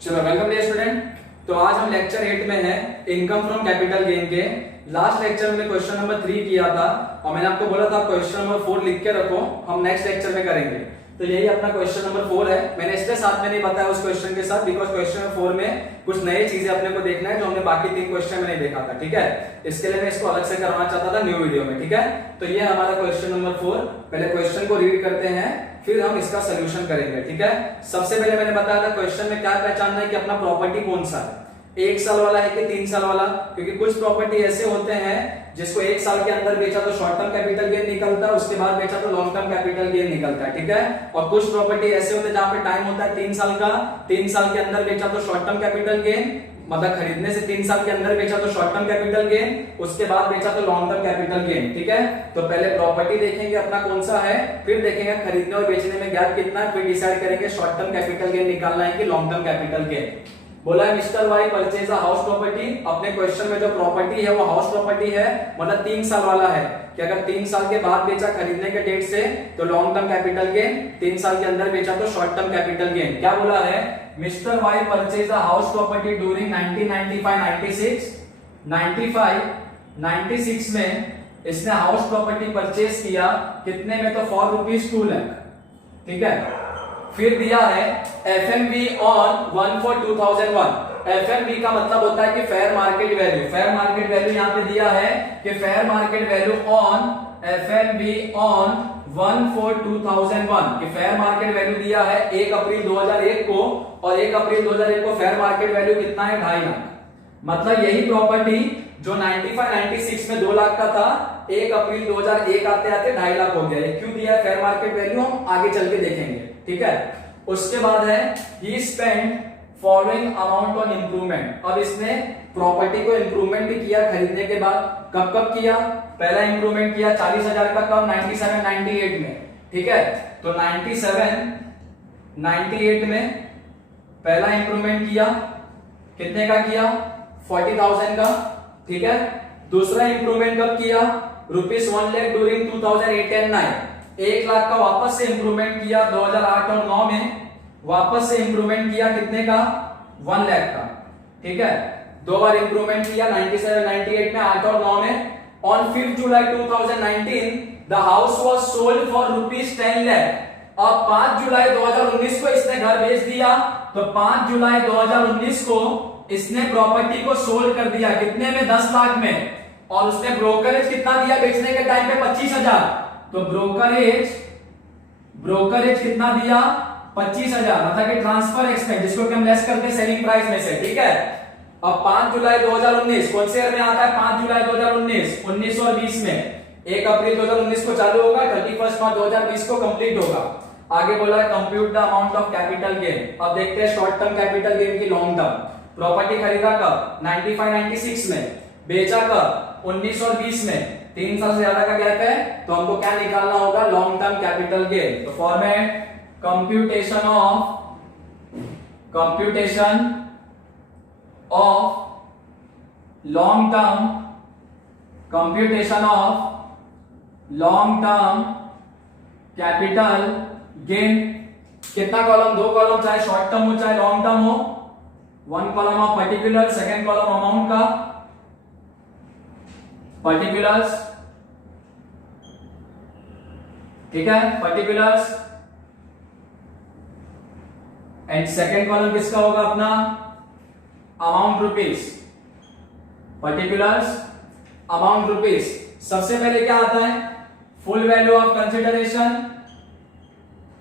चलो welcome day student. तो आज हम लेक्चर 8 में है इनकम फ्रॉम कैपिटल गेन के। लास्ट लेक्चर में क्वेश्चन नंबर 3 किया था और मैंने आपको बोला था क्वेश्चन नंबर 4 लिख के रखो, हम नेक्स्ट लेक्चर में करेंगे। तो यही अपना क्वेश्चन नंबर 4 है। मैंने इसलिए साथ में नहीं बताया उस क्वेश्चन के साथ बिकॉज क्वेश्चन नंबर 4 में कुछ नई चीजें अपने को देखना है जो हमने बाकी 3 क्वेश्चन में नहीं देखा था। ठीक है, इसके लिए मैं इसको अलग से करवाना चाहता था न्यू वीडियो में। ठीक है, तो ये हमारा क्वेश्चन नंबर 4। पहले क्वेश्चन को रीड करते हैं फिर हम इसका सोल्यूशन करेंगे। ठीक है, सबसे पहले मैंने बताया था क्वेश्चन में क्या पहचानना है कि अपना प्रॉपर्टी कौन सा है, 1 साल वाला है कि 3 साल वाला। क्योंकि कुछ प्रॉपर्टी ऐसे होते हैं जिसको 1 साल के अंदर बेचा तो शॉर्ट टर्म कैपिटल गेन निकलता है, उसके बाद बेचा तो लॉन्ग टर्म कैपिटल गेन निकलता है। ठीक है, और कुछ प्रॉपर्टी ऐसे होते हैं जहां पे टाइम होता है 3 साल का, 3 साल के अंदर बेचा तो शॉर्ट टर्म कैपिटल गेन, मतलब खरीदने से 3 साल के अंदर बेचा तो शॉर्ट टर्म कैपिटल गेन, उसके बाद बेचा तो लॉन्ग टर्म कैपिटल गेन। ठीक है, तो पहले प्रॉपर्टी देखेंगे अपना कौन सा है, फिर देखेंगे खरीदने और बेचने में गैप कितना है, फिर डिसाइड करेंगे शॉर्ट टर्म कैपिटल गेन निकालना है कि लॉन्ग टर्म कैपिटल गेन। बोला है Mister Y purchase a house property. अपने क्वेश्चन में जो प्रॉपर्टी है वो हाउस प्रॉपर्टी है, मतलब 3 साल वाला है कि अगर 3 साल के बाद बेचा खरीदने के डेट से तो लॉन्ग टर्म कैपिटल गेन, 3 साल के अंदर बेचा तो शॉर्ट टर्म कैपिटल गेन। क्या बोला है, Mister Y purchase a house property during 1995-96 95-96 में इसने हाउस प्रॉपर्टी परचेज किया कितने में, तो ₹4 2 लाख। ठीक है, फिर दिया है FMV ऑन 1/4/2001। FMV का मतलब होता है कि fair market value. Fair market value यहां पे दिया है कि fair market value on FMV on 1/4/2001 कि फेयर मार्केट वैल्यू दिया है 1 अप्रैल 2001 को, और 1 अप्रैल 2001 को फेयर मार्केट वैल्यू कितना है, 2.5 लाख। मतलब यही प्रॉपर्टी जो 95-96 में 2 लाख का था, 1 अप्रैल 2001 आते आते 2.5 लाख हो गया। ये क्यों दिया है फेयर मार्केट वैल्यू, हम आगे चल के देखेंगे। ठीक है, उसके बाद है ही spend following amount on improvement. अब इसने प्रॉपर्टी को इंप्रूवमेंट भी किया खरीदने के बाद। कब कब किया, पहला इंप्रूवमेंट किया 40,000 का कब, 97-98 में। ठीक है, तो 97-98 में पहला इंप्रूवमेंट किया, कितने का किया, 40,000 का। ठीक है, दूसरा इंप्रूवमेंट कब किया, ₹1 लाख ड्यूरिंग 2008 एंड 9। 1 लाख का वापस से इंप्रूवमेंट किया 2008 और 9 में, वापस से इंप्रूवमेंट किया कितने का, 1 लाख का। ठीक है, 2 बार इंप्रूवमेंट किया 97-98 में, 8 और 9 में। On 5 July 2019 the house was sold for ₹10 lakh. अब 5 जुलाई 2019 को इसने घर बेच दिया, तो 5 जुलाई 2019 को इसने प्रॉपर्टी को सोल्ड कर दिया कितने में, 10 लाख में। और उसने ब्रोकरेज कितना दिया बेचने के टाइम पे, 25,000। तो ब्रोकरेज कितना दिया, 25,000, मतलब कि ट्रांसफर एक्सपेंस जिसको कि हम लेस करते हैं सेलिंग प्राइस में से। ठीक है, अब 5 जुलाई 2019 कौन से ईयर में आता है, 5 जुलाई 2019, 19 और 20 में। 1 अप्रैल 2019 को चालू होगा, 31 मार्च 2020 को कंप्लीट होगा। आगे बोला है compute the amount of capital gain. अब देखते हैं शॉर्ट टर्म कैपिटल गेन की लॉन्ग टर्म। प्रॉपर्टी खरीदा कब, 95-96 में, बेचा कब, 19 और 20 में। 3 साल से ज्यादा का गैप है, तो हमको क्या निकालना होगा, लॉन्ग टर्म कैपिटल गेन। तो format computation of long term capital gain. कितना कॉलम, 2 कॉलम, चाहे शॉर्ट टर्म हो चाहे लॉन्ग टर्म हो। 1 column of particular, second column amount का, पर्टिकुलर्स। ठीक है, पर्टिकुलर्स एंड सेकेंड कॉलम किसका होगा अपना, amount rupees. Particulars, amount rupees. सबसे पहले क्या आता है, full value of consideration.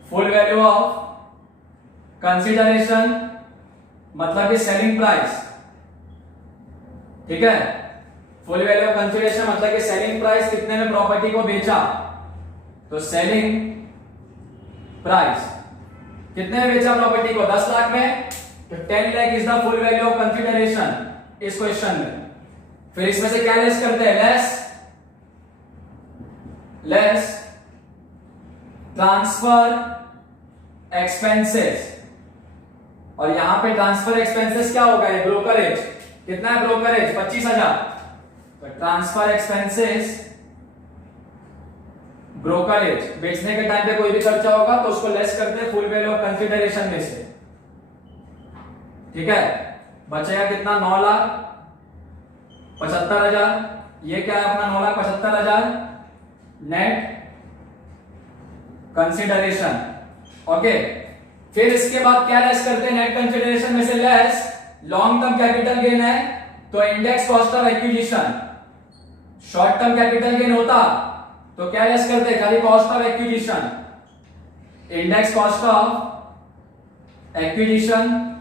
Full value of consideration मतलब कि सेलिंग प्राइस। ठीक है, फुल वैल्यू ऑफ कंसिडरेशन मतलब कि सेलिंग प्राइस, कितने में प्रॉपर्टी को बेचा, तो सेलिंग प्राइस कितने में बेचा प्रॉपर्टी को, 10 लाख में, तो 10 lakh is the full value of consideration इस क्वेश्चन में। फिर इसमें से क्या लेस करते हैं, लेस ट्रांसफर एक्सपेंसेस। और यहां पे ट्रांसफर एक्सपेंसेस क्या होगा, ब्रोकरेज। कितना है ब्रोकरेज, 25,000। तो ट्रांसफर एक्सपेंसेस ब्रोकरेज, बेचने के टाइम पे कोई भी खर्चा होगा तो उसको लेस करते हैं फुल वैल्यू ऑफ कंसिडरेशन में से। ठीक है, बचेगा कितना 9,75,000। ये क्या है अपना 9,75,000 नेट कंसिडरेशन। ओके, फिर इसके बाद क्या लेस करते हैं नेट कंसिडरेशन में से less long term capital gain है, तो index cost of acquisition. Short term capital gain होता तो क्या लेस करते, खाली cost of acquisition, index cost of acquisition.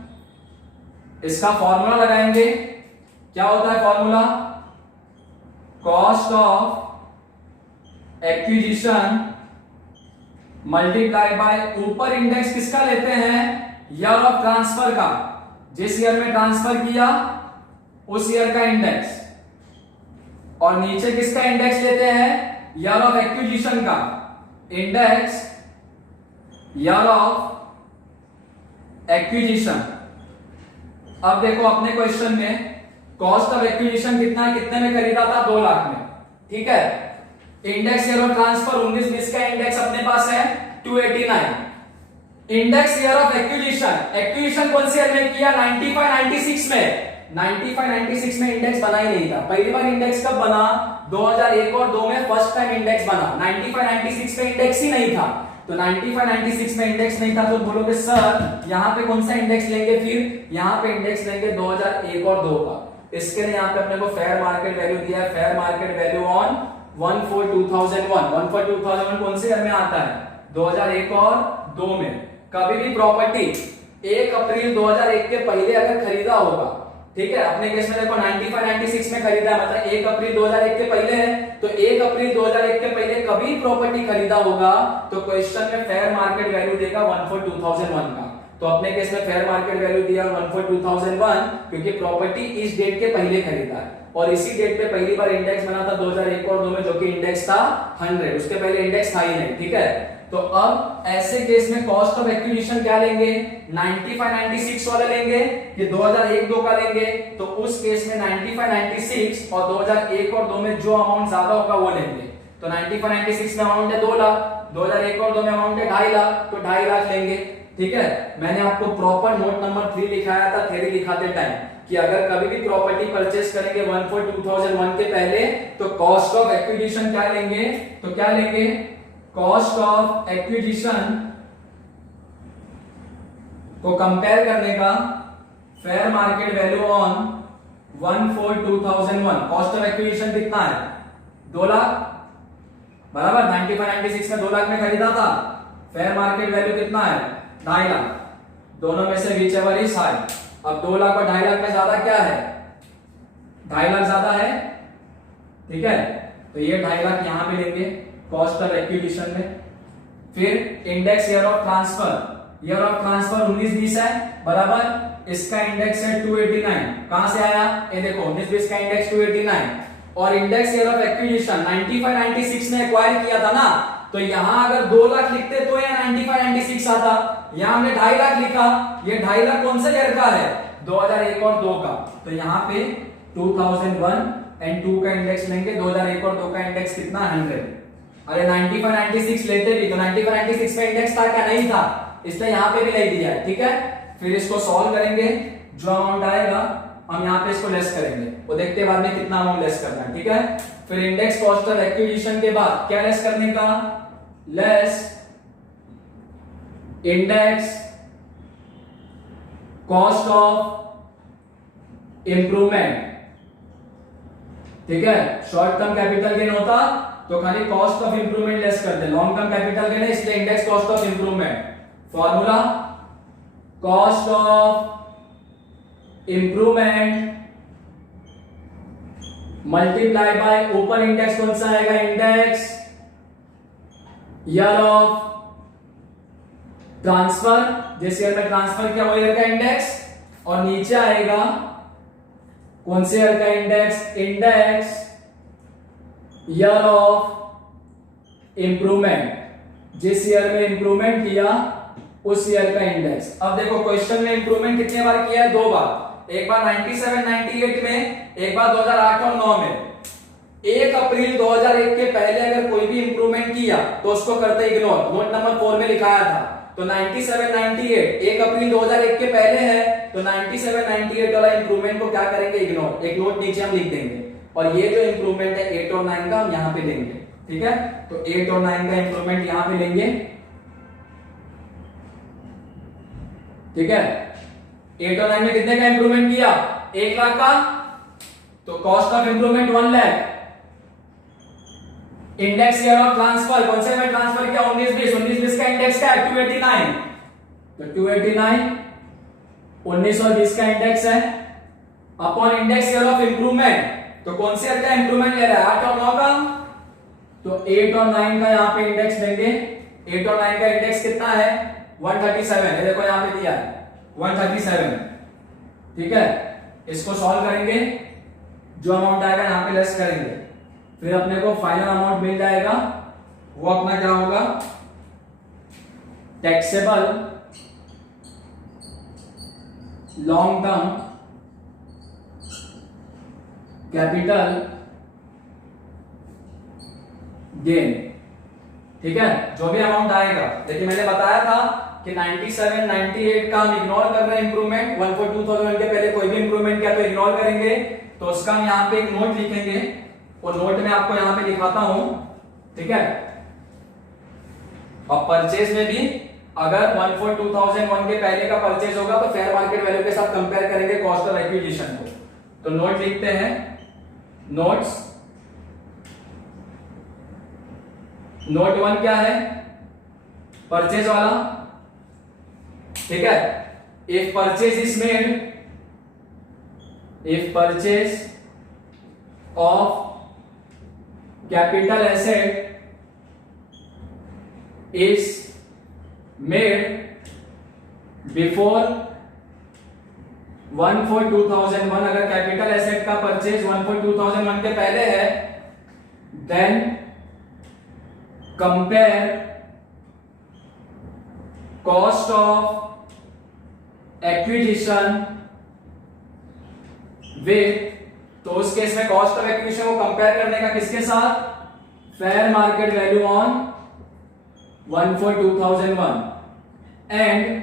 इसका फॉर्मूला लगाएंगे, क्या होता है formula, cost of acquisition multiply by ऊपर इंडेक्स किसका लेते हैं, ईयर ऑफ ट्रांसफर का, जिस ईयर में ट्रांसफर किया उस ईयर का इंडेक्स, और नीचे किसका इंडेक्स लेते हैं, ईयर ऑफ एक्विजिशन का इंडेक्स, ईयर ऑफ एक्विजिशन। अब देखो अपने क्वेश्चन में कॉस्ट ऑफ एक्विजिशन कितना, कितने में खरीदा था, 2 लाख में। ठीक है, इंडेक्स ईयर ऑफ ट्रांसफर 19-20 का इंडेक्स अपने पास है 289। Index year of acquisition, acquisition कौन से ईयर में किया, 95-96 में। 95-96 में इंडेक्स बना ही नहीं था। पहली बार इंडेक्स कब बना, 2001 और 2 में फर्स्ट टाइम इंडेक्स बना। 95-96 में इंडेक्स ही नहीं था, तो 95-96 में इंडेक्स नहीं था तो बोलोगे सर यहाँ पे कौन सा इंडेक्स लेंगे, फिर यहाँ पे इंडेक्स लेंगे 2001 और 2 का। इसके लिए यहाँ पे अपने को फेयर मार्केट वैल्यू दिया है, फेयर मार्केट वैल्यू ऑन 1/4/2001। 1/4/2001 कौन से ईयर में आता है, 2001 और 2 में। कभी भी प्रॉपर्टी 1 अप्रैल 2001 के पहले अगर खरीदा होगा, ठीक है, अपने केस में देखो 95-96 में खरीदा है, मतलब 1 अप्रैल 2001 के पहले है, तो 1 अप्रैल 2001 के पहले कभी प्रॉपर्टी खरीदा होगा तो क्वेश्चन में फेयर मार्केट वैल्यू देगा 1/4/2001 का। तो अपने केस में फेयर मार्केट वैल्यू दिया 1/4/2001 क्योंकि प्रॉपर्टी इस डेट के पहले खरीदा है, और इसी डेट पे पहली बार इंडेक्स बना था 2001 और 2 में, जो कि इंडेक्स था 100, उसके पहले इंडेक्स था ही नहीं। ठीक है, तो अब ऐसे केस में कॉस्ट ऑफ एक्विजिशन क्या लेंगे, 95-96 वाला लेंगे कि 2001-2 का लेंगे, तो उस केस में 95-96 और 2001 और 2 में जो अमाउंट ज्यादा होगा वो लेंगे। तो 95-96 में अमाउंट है 2 लाख, 2001 और 2 में अमाउंट है 2.5 लाख, तो 2.5 लाख लेंगे। ठीक है, मैंने आपको प्रॉपर नोट नंबर 3 लिखाया था थ्योरी लिखाते टाइम कि अगर कभी भी प्रॉपर्टी परचेस करेंगे 1/4/2001 के पहले, तो कॉस्ट ऑफ एक्विजिशन क्या लेंगे, तो क्या लेंगे, कॉस्ट ऑफ एक्विजिशन को कंपेयर करने का fair market value on 1/4/2001। Cost of acquisition कितना है, 2 लाख, बराबर। 95-96 में 2 लाख में खरीदा था, फेयर मार्केट वैल्यू कितना है, 2.5 लाख। दोनों में से विच एवर इज हाई। अब 2 लाख और 2.5 लाख में ज्यादा क्या है, 2.5 लाख ज्यादा है। ठीक है, तो ये 2.5 लाख यहां पे लेंगे कॉस्ट ऑफ एक्विजिशन में। फिर index year of transfer, year of transfer 19-20 है, बराबर। इसका इंडेक्स है 289, कहां से आया, ये देखो 19-20 का इंडेक्स 289, और इंडेक्स ईयर ऑफ एक्विजिशन 95-96 में एक्वायर किया था ना, तो यहां अगर 2 लाख लिखते तो यहां 95-96 आता, यहां हमने 2.5 लाख लिखा। ये 2.5 लाख कौन से ईयर का है, 2001 और 2 का, तो यहां पे 2001 एंड 2 का इंडेक्स लेंगे। 2001 और 2 का इंडेक्स कितना, 100। अरे 95-96 लेते भी तो 95-96 में इंडेक्स था क्या, नहीं था, इसलिए यहां पे भी नहीं दिया है। ठीक है, फिर इसको सॉल्व करेंगे, जो अमाउंट आएगा हम यहां पे इसको लेस करेंगे, वो देखते हैं बाद में कितना अमाउंट लेस करना है। ठीक है, फिर इंडेक्स कॉस्ट ऑफ एक्विजिशन के बाद क्या लेस करने का, less index cost of improvement. ठीक है, शॉर्ट टर्म कैपिटल गेन होता तो खाली कॉस्ट ऑफ इंप्रूवमेंट लेस करते, लॉन्ग टर्म कैपिटल गेन है इसलिए index cost of improvement. Formula cost of improvement multiply by ऊपर इंडेक्स कौन सा आएगा, इंडेक्स ईयर ऑफ ट्रांसफर, जिस ईयर में ट्रांसफर किया वो ईयर का इंडेक्स, और नीचे आएगा कौन से ईयर का index, index year of improvement, जिस ईयर में इंप्रूवमेंट किया उस ईयर का इंडेक्स। अब देखो क्वेश्चन में इंप्रूवमेंट कितने बार किया है, 2 बार, एक बार 97-98 में, एक बार 2008 और 9 में। 1 अप्रैल 2001 के पहले अगर कोई भी इंप्रूवमेंट किया तो उसको करते इग्नोर, नोट नंबर 4 में लिखाया था। तो 97 98 1 अप्रैल 2001 के पहले है, तो 97 98 वाला इंप्रूवमेंट को क्या करेंगे, इग्नोर, एक नोट नीचे हम लिख देंगे। और ये जो इंप्रूवमेंट है 8 और 9 का हम यहां पे लेंगे, ठीक है। तो 8 और 9 का इंप्रूवमेंट यहां पे लेंगे, ठीक है। 8 और 9 में कितने का इंप्रूवमेंट किया, 1 लाख का, तो cost of improvement 1 lakh. Index year of transfer, कौन से में ट्रांसफर किया, 19 20 का इंडेक्स क्या है 289, तो 289 19 और 20 का इंडेक्स है, upon index year of improvement, तो कौन से ईयर का इंप्रूवमेंट ले रहा है 8 और 9 का, तो 8 और 9 का यहां पे इंडेक्स देंगे। 8 और 9 का इंडेक्स कितना है 137, ये देखो यहां पे दिया है 137, ठीक है। इसको सॉल्व करेंगे, जो अमाउंट आएगा यहां पे लेस करेंगे, फिर अपने को फाइनल अमाउंट मिल जाएगा। वो अपना क्या होगा, taxable long term capital gain, ठीक है, जो भी अमाउंट आएगा। देखिए मैंने बताया था कि 97 98 का हम इग्नोर कर रहे हैं इंप्रूवमेंट, 142,000 के पहले कोई भी इंप्रूवमेंट किया तो इग्नोर करेंगे, तो उसका हम यहां पे एक नोट लिखेंगे, और नोट में आपको यहां पे दिखाता हूं, ठीक है। और परचेज में भी अगर 142,001 के पहले का परचेज होगा तो फेयर मार्केट वैल्यू के साथ कंपेयर करेंगे कॉस्ट ऑफ एक्विजिशन को। तो नोट लिखते हैं, नोट्स, नोट 1 क्या है, परचेज वाला, ठीक है। If purchase is made, if purchase of capital asset is made before 142,001, अगर कैपिटल एसेट का परचेज 142,001 के पहले है, then compare cost of acquisition with, तो उस केस में कॉस्ट ऑफ एक्विजिशन को कंपेयर करने का किसके साथ, fair market value on 142,001, and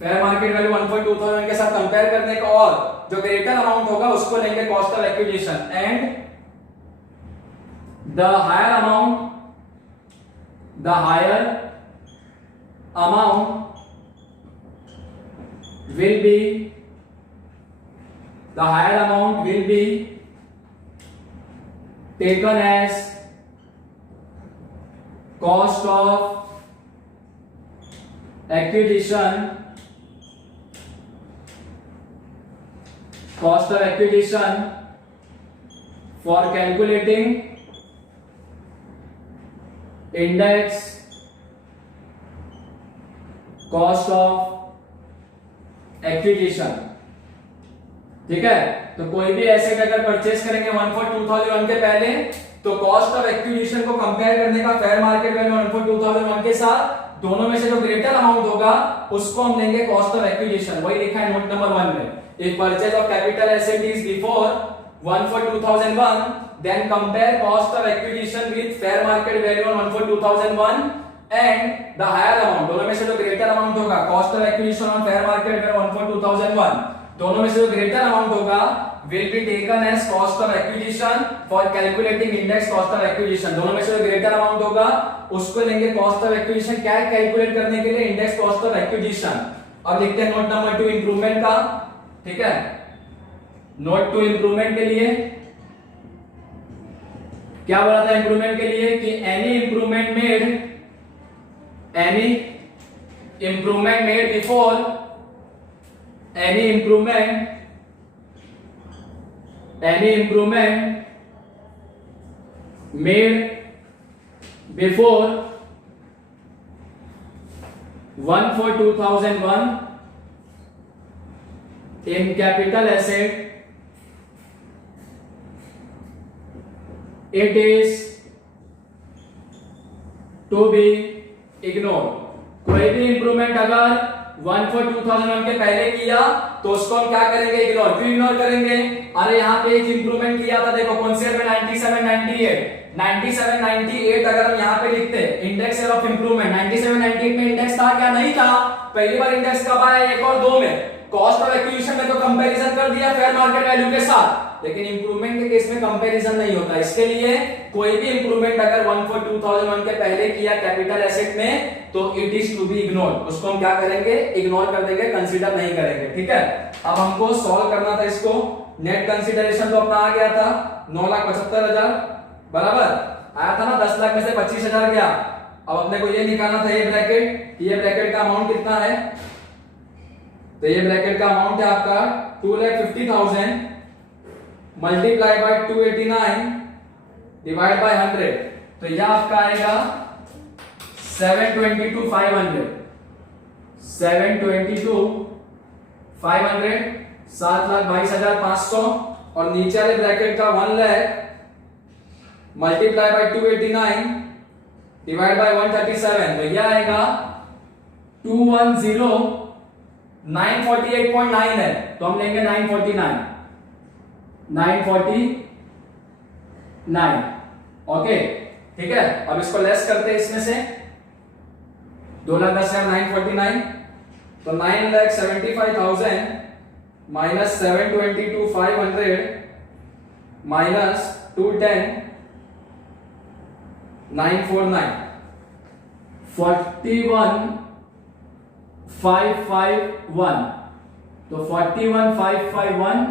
fair market value 142,001 के साथ कंपेयर करने का, और जो ग्रेटर अमाउंट होगा उसको लेंगे cost of acquisition, and the higher amount, the higher amount will be, the higher amount will be taken as cost of acquisition, cost of acquisition for calculating index cost of acquisition, ठीक है। तो कोई भी asset अगर purchase करेंगे 142,001 के पहले, तो कॉस्ट ऑफ एक्विजिशन को कंपेयर करने का फेयर मार्केट वैल्यू 142,001 के साथ, दोनों में से जो ग्रेटर अमाउंट होगा उसको हम लेंगे कॉस्ट ऑफ एक्विजिशन, वही लिखा है नोट नंबर 1 में। If purchase of capital asset is before 142,001, then compare cost of acquisition with fair market value on 142,001 and the higher amount, दोनों में से जो greater amount होगा, cost of acquisition on fair market value 142,001, दोनों में से जो greater amount होगा will be taken as cost of acquisition for calculating index cost of acquisition, दोनों में से जो greater amount होगा उसको लेंगे cost of acquisition, क्या कैलकुलेट करने के लिए, index cost of acquisition। अब लिखते हैं नोट नंबर 2 इंप्रूवमेंट का, ठीक है। नोट 2 इंप्रूवमेंट के लिए क्या बोला था, इंप्रूवमेंट के लिए कि any improvement made before, any improvement made before 142,001 in capital asset, it is to be ignored। कोई भी इंप्रूवमेंट अगर 1 for 2001 के पहले किया तो उसको हम क्या करेंगे, इग्नोर। क्यों इग्नोर करेंगे? अरे यहाँ पे एक इंप्रूवमेंट किया था, देखो कौन से में 97 98 97 98 अगर हम यहाँ पे लिखते इंडेक्स ऑफ इंप्रूवमेंट 97 98 में इंडेक्स था क्या? नहीं था। पहली बार इंडेक्स कब आया? 1 और 2 में। कॉस्ट ऑफ एक्विजिशन में तो कंपैरिजन कर दिया फेयर मार्केट वैल्यू के साथ, लेकिन इंप्रूवमेंट के केस में कंपैरिजन नहीं होता। इसके लिए कोई भी इंप्रूवमेंट अगर 1 for 2001 के पहले किया कैपिटल एसेट में तो it is to be ignore. उसको हम क्या करेंगे? इग्नोर कर देंगे, कंसीडर नहीं करेंगे। ठीक है, अब हमको सॉल्व करना था इसको। नेट कंसीडरेशन तो अपना आ गया था 9,75,000 बराबर आया था ना, 10 लाख में से 25,000 गया। अब अपने को ये निकालना था ये ब्रैकेट का अमाउंट कितना है, तो ये ब्रैकेट का अमाउंट है आपका 2,50,000 मल्टीप्लाई बाय 289 डिवाइड बाय 100, तो यह आपका आएगा 722,500 722,500 7,22,500 और नीचे वाले ब्रैकेट का 1 lakh multiply by 289 divide by 137, तो यह आएगा 210,948.9 है, तो हम लेंगे 949 ओके। ठीक है, अब इसको लेस करते हैं इसमें से 2,10,949, तो 9,75,000 माइनस 722,500 माइनस 210,949 41,551, तो 41,551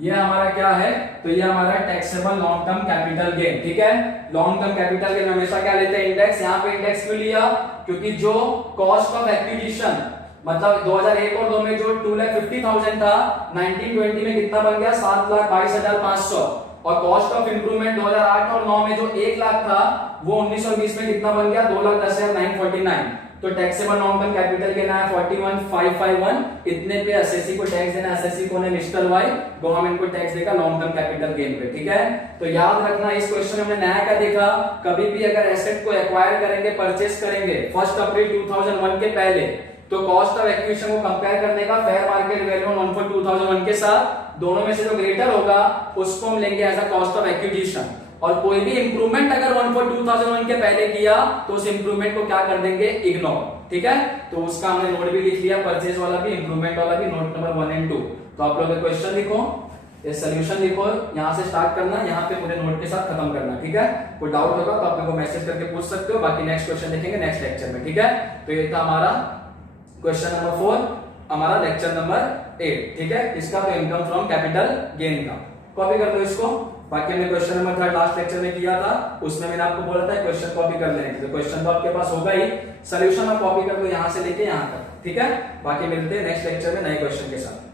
ये हमारा क्या है, तो ये हमारा taxable long term capital gain. ठीक है, लॉन्ग टर्म कैपिटल गेन हमेशा क्या लेते हैं? इंडेक्स। यहाँ पे इंडेक्स क्यों लिया? क्योंकि जो कॉस्ट ऑफ एक्विजिशन मतलब 2001 और 2 में जो 2,50,000 था, 1920 में कितना बन गया? 7,22,500, और कॉस्ट ऑफ इंप्रूवमेंट 2008 और 9 में जो 1 लाख था वो 19 और 20 में कितना बन गया? 2,10,949। तो taxable long term capital gain आया 41,551। इतने पे एसएससी को टैक्स देना, एसएससी को ने मिस्टर वाई गवर्नमेंट को टैक्स देगा लॉन्ग टर्म कैपिटल गेन पे। ठीक है, तो याद रखना इस क्वेश्चन में हमने नया क्या देखा, कभी भी अगर एसेट को एक्वायर करेंगे, परचेस करेंगे 1 अप्रैल 2001 के पहले, तो कॉस्ट ऑफ एक्विजिशन को कंपेयर करने का फेयर मार्केट वैल्यू 1 for 2001 के साथ दोनों में से जो ग्रेटर होगा उसको हम लेंगे as a cost of acquisition. और कोई भी इंप्रूवमेंट अगर 1 for 2001 के पहले किया तो उस इंप्रूवमेंट को क्या कर देंगे? इग्नोर। ठीक है, तो उसका हमने नोट भी लिख लिया, परचेज वाला भी, इंप्रूवमेंट वाला भी, नोट नंबर 1 और 2। तो आप लोग क्वेश्चन लिखो, ये सॉल्यूशन लिखो, यहां से स्टार्ट करना, यहां पे पूरे नोट के साथ खत्म करना। ठीक है, कोई डाउट होगा तो आप मेरे को मैसेज करके पूछ सकते हो, बाकी नेक्स्ट क्वेश्चन देखेंगे नेक्स्ट लेक्चर में। ठीक है, तो ये था हमारा क्वेश्चन नंबर 4, हमारा लेक्चर नंबर 8। ठीक है, इसका तो इनकम फ्रॉम कैपिटल गेन का कॉपी कर लो इसको। बाकी हमने क्वेश्चन नंबर 3 लास्ट लेक्चर में किया था, उसमें मैंने आपको बोला था क्वेश्चन कॉपी कर लेने के लिए। क्वेश्चन तो आपके पास होगा ही, सॉल्यूशन आप कॉपी कर लो यहां से लेके यहां तक। ठीक है, बाकी मिलते हैं नेक्स्ट लेक्चर में नए क्वेश्चन के साथ।